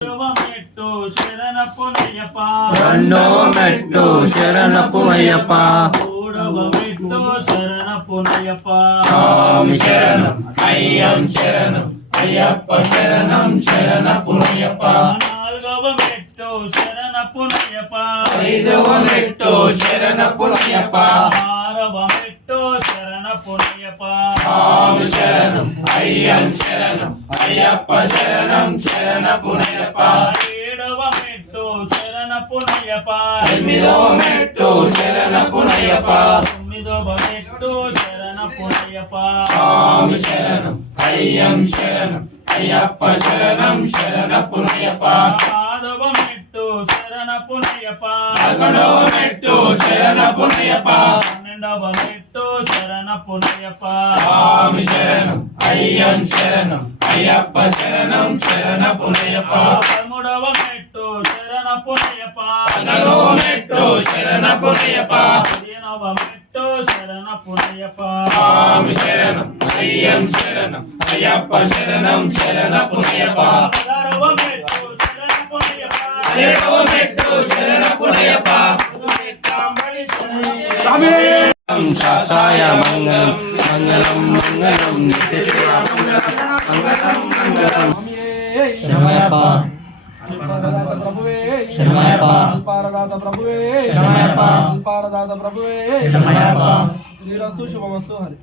మెట్టు శరణపు అయ్యప్ప రెండో మెట్టు శరణపు అయ్యప్ప మూడవ మెట్టు శరణపు అయ్యప్ప స్వామి శరణం అయ్యం శరణం అయ్యప్ప శరణం శరణపు అయ్యప్ప నాలుగవ మెట్టు శరణపు అయ్యప్ప ఐదవ మెట్టు శరణపు అయ్యప్ప ఆరవ మెట్టు శరణపు అయ్యప్ప స్వామి శరణం అయ్యం శరణం అయ్యప్ప శరణం శరణపు అయ్యప్ప ఏడవ మెట్టు శరణపు అయ్యప్ప ఎనిమిదో మెట్టు శరణపు అయ్యప్ప తొమ్మిదవ మెట్టు శరణపు అయ్యప్ప స్వామి శరణం అయ్యం శరణం అయ్యప్ప శరణం శరణపు అయ్యప్ప పదవ మెట్టు శరణపు అయ్యప్ప పదకొండవ మెట్టు శరణపు అయ్యప్ప పన్నెండవ మెట్టు శరణపు అయ్యప్ప స్వామి శరణం అయ్యం శరణం అయ్యప్ప శరణం శరణపు అయ్యప్ప పదమూడవ మెట్టు శరణపు అయ్యప్ప పదకొండవ మెట్టు శరణపు అయ్యప్ప పదిహేనవ మెట్టు శరణపు అయ్యప్ప స్వామి శరణం అయ్యం శరణం అయ్యప్ప శరణం శరణపు అయ్యప్ప పదహారవ మెట్టు శరణపు అయ్యప్ప పదిహేడవ మెట్టు శరణపు అయ్యప్ప మెట్టాంబడి శరణయ్య శాసాయ మంగళం మంగళం మంగళం నిత్య మంగళం మంగళం మంగళం శరణమయ్యప్ప శరణమయ్యప్ప పారదాత ప్రభువే శరణమయ్యప్ప పారదాత ప్రభువే శరణమయ్యప్ప శ్రీరస్తు శుభమస్తు హరి